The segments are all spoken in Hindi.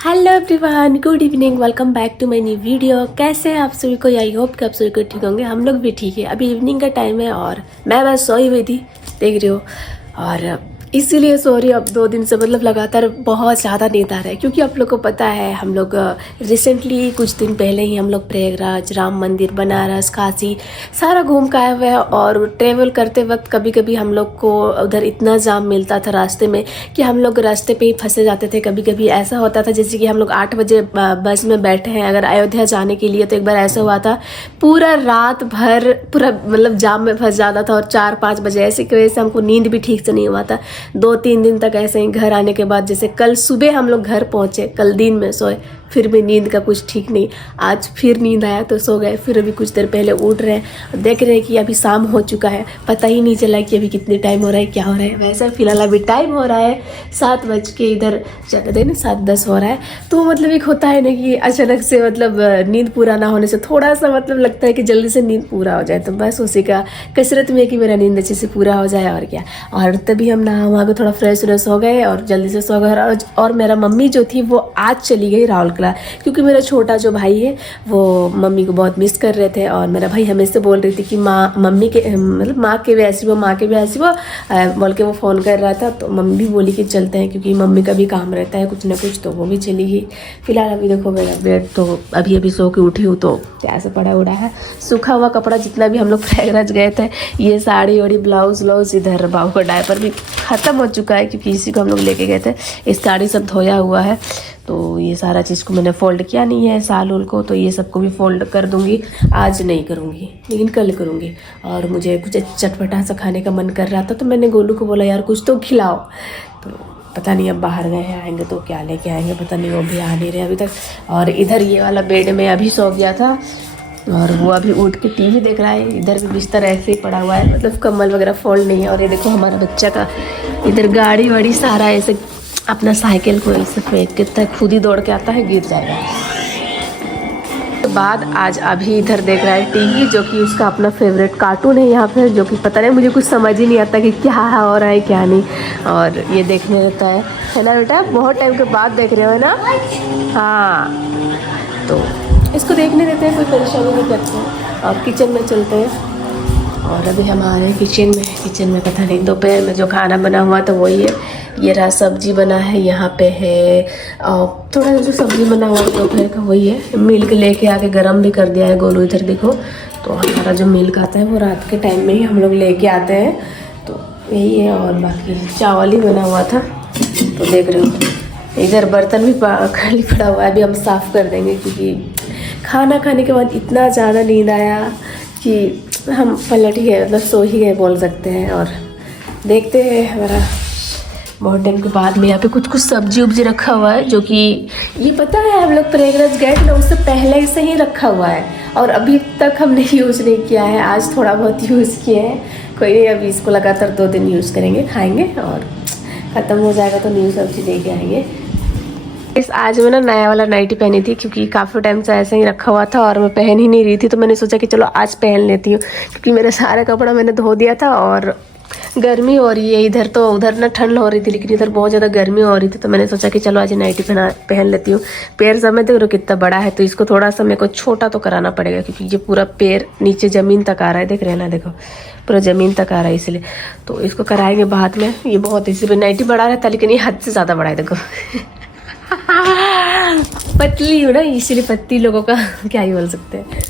Hello everyone, good evening, welcome back to my new video. कैसे हैं आप सभी को? आई होप कि आप सभी को ठीक होंगे। हम लोग भी ठीक है। अभी इवनिंग का टाइम है और मैं बस सोई हुई थी, देख रही हो, और इसीलिए सो रही हूँ। अब 2 दिन से मतलब लगातार बहुत ज़्यादा नींद आ रहा है, क्योंकि आप लोग को पता है हम लोग रिसेंटली कुछ दिन पहले ही हम लोग प्रयागराज, राम मंदिर, बनारस, काशी सारा घूम के आए हुए हैं। और ट्रेवल करते वक्त कभी कभी हम लोग को उधर इतना जाम मिलता था रास्ते में कि हम लोग रास्ते पे ही फंसे जाते थे। कभी कभी ऐसा होता था जैसे कि हम लोग 8 बजे बस में बैठे हैं अगर अयोध्या जाने के लिए, तो एक बार ऐसा हुआ था पूरा रात भर पूरा मतलब जाम में फंस जाता था। और 4-5 बजे ऐसे की वजह से हमको नींद भी ठीक से नहीं हुआ था। 2-3 दिन तक ऐसे ही घर आने के बाद, जैसे कल सुबह हम लोग घर पहुंचे, कल दिन में सोए, फिर भी नींद का कुछ ठीक नहीं। आज फिर नींद आया तो सो गए, फिर अभी कुछ देर पहले उठ रहे हैं, देख रहे हैं कि अभी शाम हो चुका है। पता ही नहीं चला कि अभी कितने टाइम हो रहा है, क्या हो रहा है। वैसे फिलहाल अभी टाइम हो रहा है 7 बज के इधर ज़्यादा देर 7:10 हो रहा है। तो मतलब एक होता है ना कि अचानक से मतलब नींद पूरा ना होने से थोड़ा सा मतलब लगता है कि जल्दी से नींद पूरा हो जाए। तो बस उसी का कसरत में कि मेरा नींद अच्छे से पूरा हो जाए, और क्या। और तभी हम नहा वहा के थोड़ा फ्रेश व्रेश हो गए और जल्दी से सो गए। और मेरा मम्मी जो थी वो आज चली गई राहुल, क्योंकि मेरा छोटा जो भाई है वो मम्मी को बहुत मिस कर रहे थे। और मेरा भाई हमेशा बोल रही थी कि मम्मी के मतलब माँ के भी ऐसी वो, माँ के भी ऐसी वो, बोल के वो फ़ोन कर रहा था। तो मम्मी भी बोली कि चलते हैं, क्योंकि मम्मी का भी काम रहता है कुछ ना कुछ। तो वो भी चली गई। फिलहाल अभी देखो मेरा बेड तो अभी अभी सो के उठी हूँ, तो कैसे पड़ा उड़ा है। सूखा हुआ कपड़ा जितना भी हम लोग प्रयागराज गए थे, ये साड़ी वाड़ी, ब्लाउज व्लाउज, इधर बाबू का डायपर भी ख़त्म हो चुका है, क्योंकि इसी को हम लोग लेके गए थे। इस साड़ी सब धोया हुआ है, तो ये सारा चीज़ को मैंने फ़ोल्ड किया नहीं है साल उल को, तो ये सबको भी फ़ोल्ड कर दूंगी। आज नहीं करूँगी लेकिन कल करूँगी। और मुझे कुछ चटपटा सा खाने का मन कर रहा था, तो मैंने गोलू को बोला यार कुछ तो खिलाओ। तो पता नहीं अब बाहर गए हैं, आएंगे तो क्या लेके आएंगे पता नहीं, वो भी आ नहीं रहे अभी तक। और इधर ये वाला बेड में अभी सो गया था और वो अभी उठ के टीवी देख रहा है। इधर भी बिस्तर ऐसे ही पड़ा हुआ है, मतलब कम्बल वगैरह फोल्ड नहीं है। और ये देखो हमारा बच्चा का इधर गाड़ी वाड़ी सारा ऐसे अपना साइकिल को ऐसे फेंक के तक खुद ही दौड़ के आता है, गिर जाएगा। तो बाद आज अभी इधर देख रहा है टीवी, जो कि उसका अपना फेवरेट कार्टून है यहाँ पे, जो कि पता नहीं, मुझे कुछ समझ ही नहीं आता कि क्या हो रहा है क्या नहीं। और ये देखने रहता है ना बेटा, बहुत टाइम के बाद देख रहे हो ना। हाँ, तो इसको देखने देते हैं, कोई परेशानी नहीं करते हैं। और किचन में चलते हैं। और अभी हम आ रहे हैं किचन में पता नहीं दोपहर में जो खाना बना हुआ था वही है। ये रहा सब्जी बना है, यहाँ पे है और थोड़ा जो सब्जी बना हुआ है दोपहर का वही है। मिल्क लेके आके गरम भी कर दिया है गोलू, इधर देखो। तो हमारा जो मिल्क आता है वो रात के टाइम में ही हम लोग लेके आते हैं, तो यही है। और बाकी चावल ही बना हुआ था, तो देख रहे हो इधर बर्तन भी खाली पड़ा हुआ है, अभी हम साफ़ कर देंगे। क्योंकि खाना खाने के बाद इतना ज़्यादा नींद आया कि हम पलट ही गए, मतलब सो ही गए बोल सकते हैं। और देखते हैं हमारा बहुत टाइम के बाद में यहाँ पे कुछ सब्जी उब्जी रखा हुआ है, जो कि ये पता है हम लोग प्रयागराज गए थे उससे पहले से ही रखा हुआ है और अभी तक हमने यूज़ नहीं किया है। आज थोड़ा बहुत यूज़ किए हैं, कोई नहीं, अभी इसको लगातार 2 दिन यूज़ करेंगे, खाएंगे और ख़त्म हो जाएगा तो न्यू सब्जी दे के आएंगे। आज मैं ना नया वाला नाइटी पहनी थी, क्योंकि काफ़ी टाइम से ऐसे ही रखा हुआ था और मैं पहन ही नहीं रही थी। तो मैंने सोचा कि चलो आज पहन लेती हूँ, क्योंकि मेरा सारा कपड़ा मैंने धो दिया था और गर्मी हो रही है इधर। तो उधर ना ठंड हो रही थी, लेकिन इधर बहुत ज़्यादा गर्मी हो रही थी। तो मैंने सोचा कि चलो आज नाइटी पहन लेती हूँ। पैर समय देख रहे हो कितना बड़ा है, तो इसको थोड़ा सा मेरे को छोटा तो कराना पड़ेगा, क्योंकि ये पूरा पैर नीचे ज़मीन तक आ रहा है, देख रहे हैं ना, देखो पूरा ज़मीन तक आ रहा है, इसलिए तो इसको कराएंगे बाद में। ये बहुत इसी नाइटी बड़ा रहता है, लेकिन ये हद से ज़्यादा बड़ा है, देखो पतली हूँ ना, इसीलिए पतली लोगों का क्या ही बोल सकते हैं।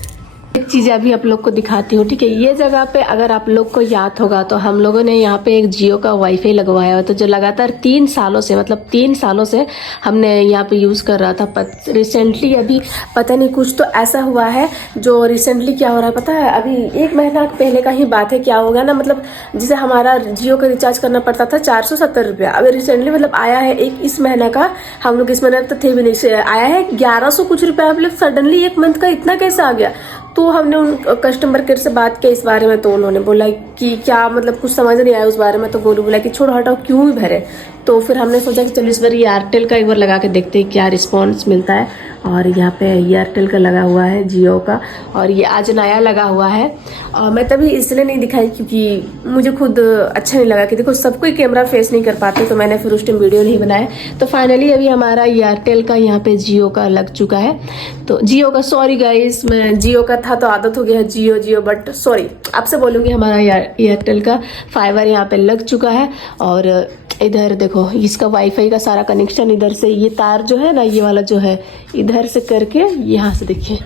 एक चीज़ अभी आप लोग को दिखाती हूँ, ठीक है। ये जगह पे अगर आप लोग को याद होगा तो हम लोगों ने यहाँ पे एक जियो का वाईफाई लगवाया हुआ, तो जो लगातार 3 सालों से, मतलब 3 सालों से हमने यहाँ पे यूज़ कर रहा था। रिसेंटली अभी पता नहीं कुछ तो ऐसा हुआ है, जो रिसेंटली क्या हो रहा है पता है, अभी 1 महीना पहले का ही बात है। क्या हो गया ना, मतलब जैसे हमारा जियो का रिचार्ज करना पड़ता था 470 रुपया, अभी रिसेंटली मतलब आया है एक इस महीना का, हम लोग इस महीने तो थे भी नहीं से आया है 1100 कुछ रुपया। मतलब सडनली 1 मंथ का इतना कैसे आ गया। तो हमने उन कस्टमर केयर से बात की इस बारे में, तो उन्होंने बोला कि क्या मतलब कुछ समझ नहीं आया उस बारे में। तो गोलू बोला कि छोड़ो हटाओ, क्यों ही भरे। तो फिर हमने सोचा कि चलो इस बार एयरटेल का एक बार लगा के देखते हैं क्या रिस्पॉन्स मिलता है। और यहाँ पे एयरटेल का लगा हुआ है, जियो का, और ये आज नया लगा हुआ है। और मैं तभी इसलिए नहीं दिखाई क्योंकि मुझे खुद अच्छा नहीं लगा कि देखो सब कोई कैमरा फेस नहीं कर पाते, तो मैंने फिर उस टाइम वीडियो नहीं बनाया। तो फाइनली अभी हमारा एयरटेल का यहाँ पे जियो का लग चुका है। तो जियो का, सॉरी गाइस, मैं जियो का था तो आदत हो गया है जियो जियो, बट सॉरी आपसे बोलूँगी हमारा एयरटेल का फाइबर यहाँ पे लग चुका है। और इधर देखो इसका वाईफाई का सारा कनेक्शन इधर से, ये तार जो है ना, ये वाला जो है इधर से करके यहाँ से देखिए,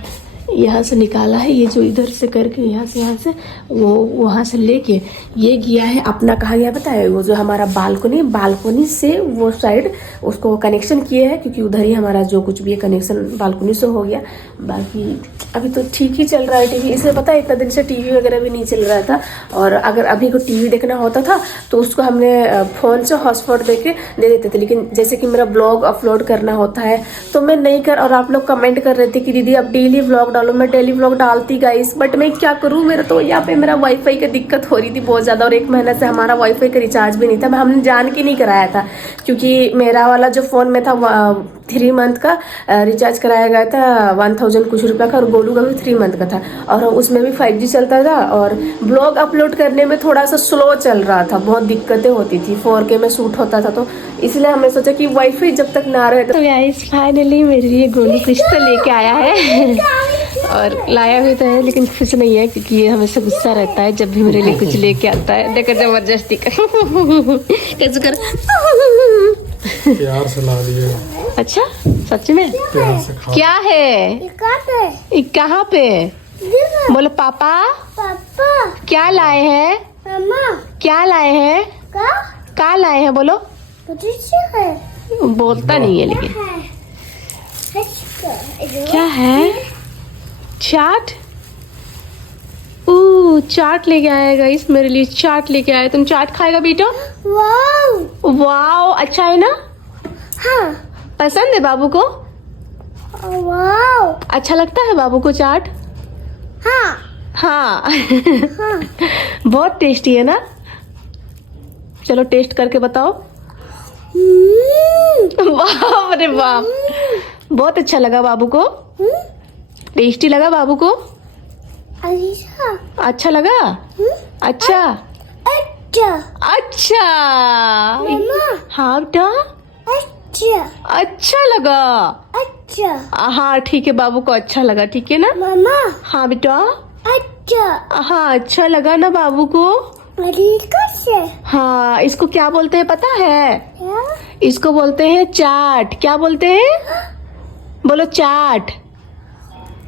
यहाँ से निकाला है, ये जो इधर से करके यहाँ से वो वहाँ से लेके ये गया है अपना, कहाँ गया पता है, वो जो हमारा बालकोनी से वो साइड उसको कनेक्शन किए हैं, क्योंकि उधर ही हमारा जो कुछ भी है कनेक्शन बालकोनी से हो गया। बाकी अभी तो ठीक ही चल रहा है टीवी, इसलिए पता है इतना दिन से टीवी वगैरह भी नहीं चल रहा था। और अगर अभी को टीवी देखना होता था तो उसको हमने फ़ोन से हॉटस्पॉट दे देते थे, लेकिन जैसे कि मेरा ब्लॉग अपलोड करना होता है तो मैं नहीं कर, और आप लोग कमेंट कर रहे थे कि दीदी आप डेली व्लॉग डालो, मैं डेली व्लॉग डालती गाइस, बट मैं क्या करूँ, मेरा तो यहाँ पे मेरा वाईफाई का दिक्कत हो रही थी बहुत ज़्यादा, और 1 महीना से हमारा वाईफाई का रिचार्ज भी नहीं था। हमने जान के नहीं कराया था, क्योंकि मेरा वाला जो फ़ोन में था 3 मंथ का रिचार्ज कराया गया था 1000 कुछ रुपया का, और गोलू का भी 3 मंथ का था, और उसमें भी 5G चलता था, और ब्लॉग अपलोड करने में थोड़ा सा स्लो चल रहा था, बहुत दिक्कतें होती थी, 4K में शूट होता था, तो इसलिए हमने सोचा कि वाईफाई जब तक ना रहे। तो गाइस फाइनली मेरे लिए गोलू कुछ तो लेके आया है और लाया भी तो है, लेकिन खुश नहीं है क्योंकि ये हमेशा गुस्सा रहता है जब भी मेरे लिए कुछ लेके आता है। देखो जबरदस्ती कैसे कर प्यार से ला दिए। अच्छा सच में? प्यार से खा। क्या है? कहाँ पे? बोलो पापा। पापा क्या लाए हैं? मम्मा क्या लाए हैं? क्या लाए हैं बोलो? है बोलता नहीं है लेकिन क्या है? चाट। चाट लेके आएगा इस मेरे लिए, चाट लेके आए। तुम चाट खाएगा बेटा? वाओ वाओ अच्छा है ना? हाँ पसंद है बाबू को? वाओ अच्छा लगता है बाबू को चाट? हाँ हाँ हाँ बहुत टेस्टी है ना? चलो टेस्ट करके बताओ। वाह अरे वाह, बहुत अच्छा लगा बाबू को? टेस्टी लगा बाबू को? अच्छा लगा? अच्छा अच्छा अच्छा मम्मा हाँ बेटा अच्छा अच्छा लगा। अच्छा हाँ ठीक है, बाबू को अच्छा लगा, ठीक है ना? मम्मा हाँ बेटा अच्छा हाँ अच्छा लगा ना बाबू को? कैसे? हाँ इसको क्या बोलते हैं पता है? क्या? इसको बोलते हैं चाट। क्या बोलते हैं? बोलो चाट,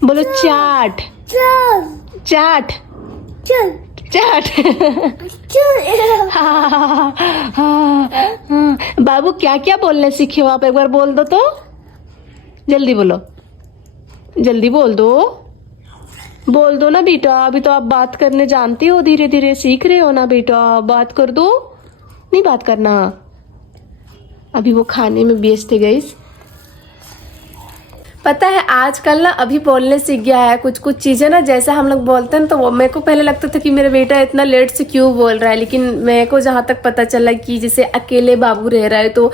बोलो चाट। चल चाट चल चाट चल हाँ, हाँ। बाबू क्या क्या बोलने सीखे हो आप, एक बार बोल दो तो, जल्दी बोलो, जल्दी बोल दो ना बेटा। अभी तो आप बात करने जानती हो, धीरे धीरे सीख रहे हो ना बेटा, बात कर दो। नहीं बात करना, अभी वो खाने में व्यस्त है गाइस। पता है आजकल ना अभी बोलने सीख गया है कुछ कुछ चीज़ें ना, जैसे हम लोग बोलते हैं तो वो मेरे को पहले लगता था कि मेरा बेटा इतना लेट से क्यों बोल रहा है, लेकिन मेरे को जहाँ तक पता चला कि जैसे अकेले बाबू रह रहा है तो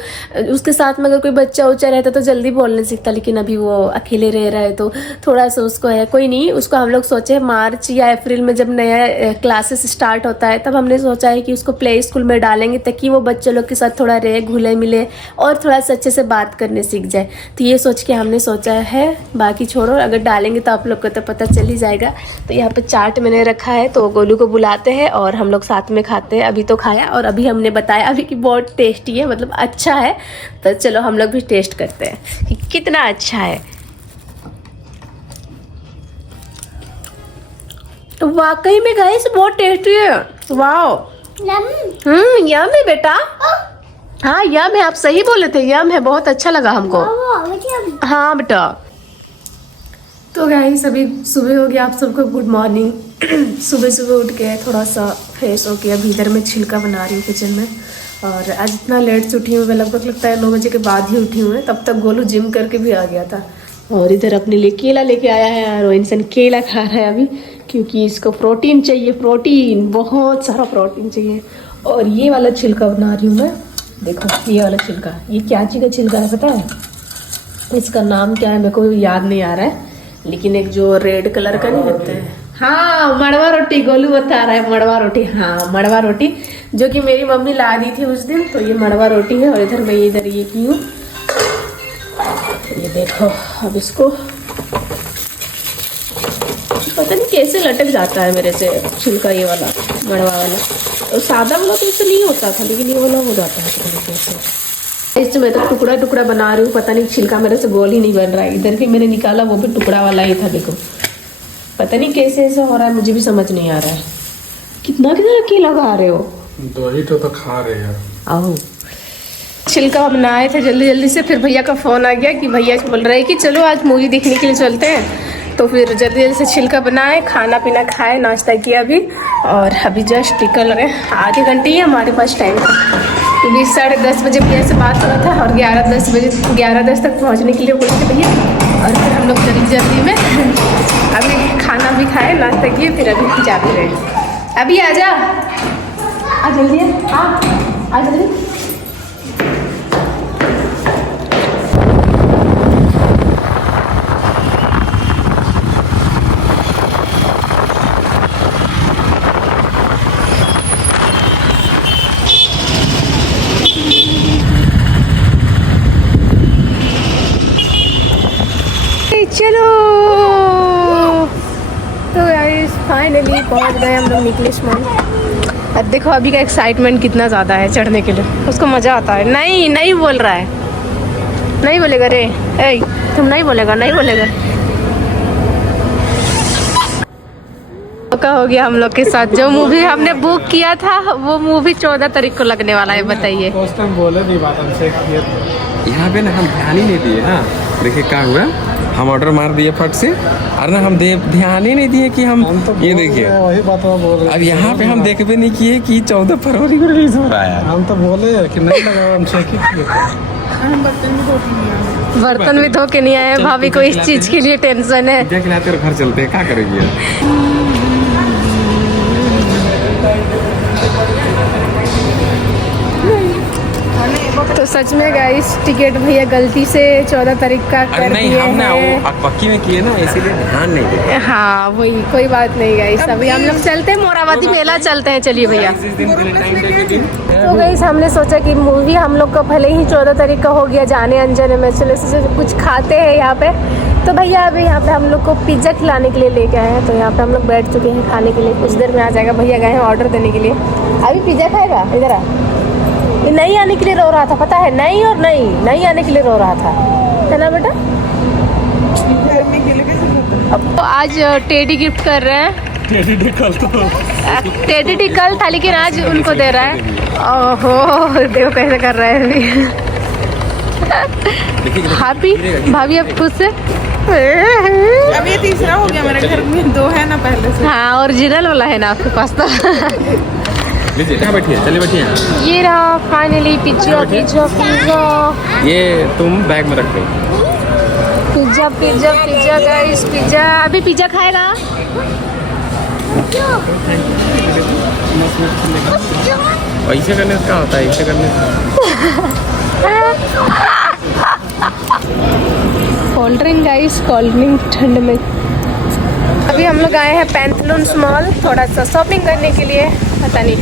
उसके साथ में अगर कोई बच्चा उच्चा रहता तो जल्दी बोलने सीखता, लेकिन अभी वो अकेले रह रहा है तो थोड़ा सा उसको है। कोई नहीं, उसको हम लोग सोचे मार्च या अप्रैल में जब नया क्लासेस स्टार्ट होता है तब हमने सोचा है कि उसको प्ले स्कूल में डालेंगे ताकि वो बच्चे लोग के साथ थोड़ा रहे, घुले मिले और थोड़ा सा अच्छे से बात करने सीख जाए। तो ये सोच के हमने सोचा है, बाकी छोड़ो, अगर डालेंगे तो आप लोग को तो पता चल ही जाएगा। तो यहाँ पे चाट मैंने रखा है तो गोलू को बुलाते हैं और हम लोग साथ में खाते हैं। अभी तो खाया और अभी हमने बताया अभी कि बहुत टेस्टी है, मतलब अच्छा है। तो चलो हम लोग भी टेस्ट करते हैं कि कितना अच्छा है। तो वाकई में गाइस बहुत टेस्टी है। वाओ यम है बेटा। हाँ यम है, आप सही बोले थे, यम है, बहुत अच्छा लगा हमको। हाँ बेटा। तो गाइस अभी सुबह हो गया, आप सबको गुड मॉर्निंग। सुबह सुबह उठ के थोड़ा सा फ्रेश हो गया, अभी इधर मैं छिलका बना रही हूँ किचन में। और आज इतना लेट से उठी हूँ मैं, लगभग लगता है 9 बजे के बाद ही उठी हूँ। तब तक गोलू जिम करके भी आ गया था। और इधर अपने लिए केला लेके आया है, रोइंसन केला खा रहा है अभी, क्योंकि इसको प्रोटीन चाहिए, प्रोटीन बहुत सारा प्रोटीन चाहिए। और ये वाला छिलका बना रही हूँ मैं, देखो ये वाला छिलका, ये क्या चीज़ का छिलका है पता है? इसका नाम क्या है मेरे को याद नहीं आ रहा है, लेकिन एक जो रेड कलर का नहीं लगता है, हाँ मड़वा रोटी, गोलू बता रहा है मड़वा रोटी, हाँ मड़वा रोटी, जो कि मेरी मम्मी ला दी थी उस दिन। तो ये मड़वा रोटी है और इधर मैं इधर ये की हूँ, ये देखो। अब इसको पता नहीं कैसे लटक जाता है मेरे से छिलका, ये वाला मड़वा वाला, और सादा वाला तो इससे नहीं होता था, लेकिन ये वाला हो जाता है तरीके से। इससे मैं तो टुकड़ा टुकड़ा बना रही हूँ, पता नहीं छिलका मेरे से गोल ही नहीं बन रहा है। इधर भी मैंने निकाला, वो भी टुकड़ा वाला ही था, देखो पता नहीं कैसे ऐसा हो रहा है, मुझे भी समझ नहीं आ रहा है। कितना कितना अकेला लगा रहे हो, दो ही तो खा रहे हैं। आओ छिलका बनाए थे जल्दी जल्दी से, फिर भैया का फ़ोन आ गया कि भैया बोल रहे हैं कि चलो आज मूवी देखने के लिए चलते हैं। तो फिर जल्दी जल्दी से छिलका बनाए, खाना पीना खाए, नाश्ता किया अभी, और अभी जस्ट निकल रहे। आधे घंटे ही हमारे पास टाइम था, क्योंकि 10:30 बजे भैया से बात हुआ था, और 11:10 तक पहुँचने के लिए बोले थे भैया। और फिर हम लोग जल्दी में अभी खाना भी खाए, नाश्ता किए, फिर अभी जा भी रहे। अभी आ जा, आ जल्दी आ जल्दी। चलो तो गाइस फाइनली पहुंच गए हम लोग निकलेश मॉल। अब देखो अभी का एक्साइटमेंट कितना ज़्यादा है चढ़ने के लिए, उसको मज़ा आता है। नहीं बोल रहा है, नहीं बोलेगा रे, ए तुम नहीं बोलेगा। मौका हो गया हम लोग के साथ, जो मूवी हमने बुक किया था वो मूवी 14 तारीख को लगने वाला है। बताइए उस टाइम बोले नहीं बात हमसे, यहाँ पे ना हम ध्यान ही नहीं दिए। हाँ देखिए क्या हुआ, हम ऑर्डर मार दिए फट से, और ना हम ध्यान ही नहीं दिए कि हम तो ये देखिए वही बात बोल रहे। अब यहाँ पे हम देख भी नहीं किए कि 14 फरवरी को रिलीज हो रहा है। हम तो बोले कि नहीं लगा, हम चेक किए। बर्तन भी धो के नहीं आए, भाभी को इस चीज़ के लिए टेंशन है। क्या खिलाते और घर चलते हैं, क्या करेंगे। तो सच में गाइस टिकट भैया गलती से 14 तारीख का कर नहीं दिए हमने हैं। वो पक्की में किए ना, इसीलिए ध्यान नहीं दिया। हाँ वही, कोई बात नहीं गाइस। अभी हम लोग चलते हैं मोराबादी मेला चलते हैं, चलिए भैया। तो गाइस हमने सोचा कि मूवी हम लोग का भले ही 14 तारीख का हो गया जाने अनजाने में, चलो सोचे कुछ खाते हैं यहाँ पे। तो भैया अभी यहाँ पे हम लोग को पिज्ज़ा खिलाने के लिए लेके आए हैं, तो यहाँ पे हम लोग बैठ चुके हैं खाने के लिए। कुछ देर में आ जाएगा, भैया गए हैं ऑर्डर देने के लिए। अभी पिज्ज़ा खाएगा, इधर आ। ये नहीं आने के लिए रो रहा था, पता है, नहीं और नहीं आने के लिए रो रहा था, है ना बेटा। अब तो आज टेडी गिफ्ट कर रहे हैं, टेडी टिकल था, लेकिन आज उनको दे रहा है। ओहो देखो कैसे कर रहे हैं अभी। हैप्पी भाभी अब खुश से। अब ये तीसरा हो गया मेरे घर में, 2 है ना पहले से। हाँ ओरिजिनल वाला है ना आपके पास तो। लीजिए, कहाँ बैठिए, चलिए बैठिए। ये रहा फाइनली पिज्जा। ये तुम बैग में रख दो। Pizza guys, pizza. अभी पिज्जा खाएगा। ऐसे करने से क्या होता है, ऐसे करने से। Cold drink guys, cold drink ठंड में। अभी हम लोग आए हैं पैंथलून्स मॉल थोड़ा सा शॉपिंग करने के लिए। पता नहीं,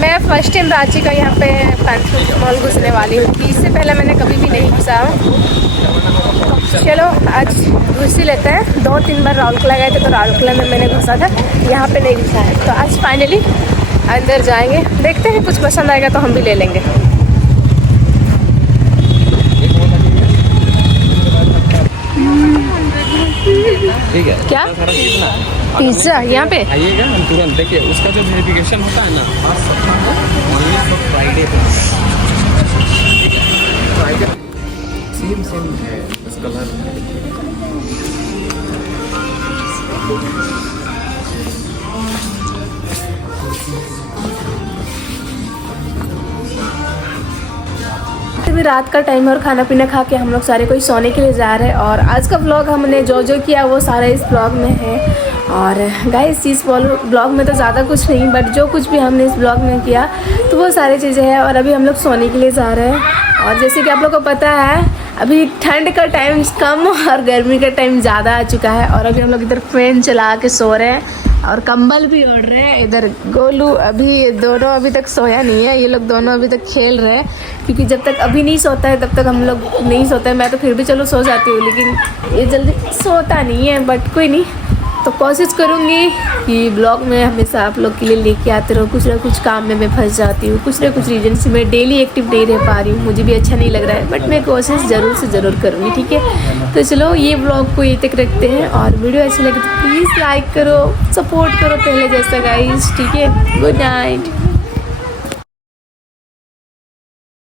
मैं फर्स्ट टाइम रांची का यहाँ पे पैंथलून्स मॉल घुसने वाली हूँ, कि इससे पहले मैंने कभी भी नहीं घुसा हूँ। चलो आज घुस ही लेते हैं। 2-3 बार राउरकेला गए थे, तो राउरकेला में मैंने घुसा था, यहाँ पे नहीं घुसा है। तो आज फाइनली अंदर जाएंगे, देखते हैं कुछ पसंद आएगा तो हम भी ले लेंगे। ठीक है, क्या पिज्जा यहाँ पे आइएगा, हम तुरंत देखिए उसका जो वेरिफिकेशन होता है ना, फ्राइडे सेम है बस कलर। अभी रात का टाइम है और खाना पीना खा के हम लोग सारे कोई सोने के लिए जा रहे हैं। और आज का व्लॉग हमने जो किया वो सारा इस ब्लॉग में है। और गाइस इस ब्लॉग में तो ज़्यादा कुछ नहीं, बट जो कुछ भी हमने इस ब्लॉग में किया तो वो सारी चीज़ें हैं। और अभी हम लोग सोने के लिए जा रहे हैं। और जैसे कि आप लोग को पता है अभी ठंड का टाइम कम और गर्मी का टाइम ज़्यादा आ चुका है और अभी हम लोग इधर फैन चला के सो रहे हैं और कंबल भी ओढ़ रहे हैं। इधर गोलू अभी दोनों अभी तक सोया नहीं है, ये लोग दोनों अभी तक खेल रहे हैं क्योंकि जब तक अभी नहीं सोता है तब तक हम लोग नहीं सोते हैं। मैं तो फिर भी चलो सो जाती हूँ लेकिन ये जल्दी सोता नहीं है, बट कोई नहीं। तो कोशिश करूँगी कि ब्लॉग में हमेशा आप लोग के लिए लेके आते रहो। कुछ ना कुछ काम में मैं फंस जाती हूँ, कुछ ना कुछ रीजन से मैं डेली एक्टिव नहीं रह पा रही हूँ, मुझे भी अच्छा नहीं लग रहा है, बट मैं कोशिश ज़रूर से ज़रूर करूँगी। ठीक है, तो चलो ये ब्लॉग को यहीं तक रखते हैं और वीडियो अच्छी लगे तो प्लीज़ लाइक करो, सपोर्ट करो पहले जैसा गाइस। ठीक है, गुड नाइट।